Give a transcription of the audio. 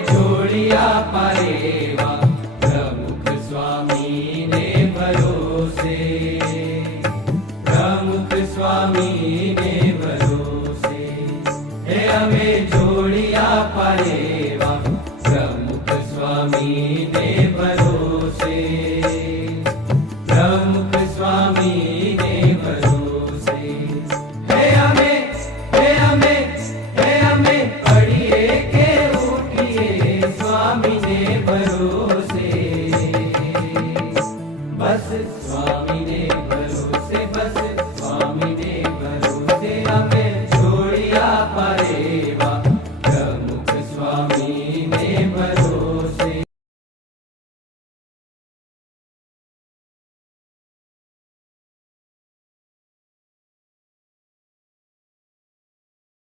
જોડિયા પારેવા પ્રમુખ સ્વામીને ભરોસે, પ્રમુખ સ્વામીને ભરોસે. હે અમે જોડિયા પારેવા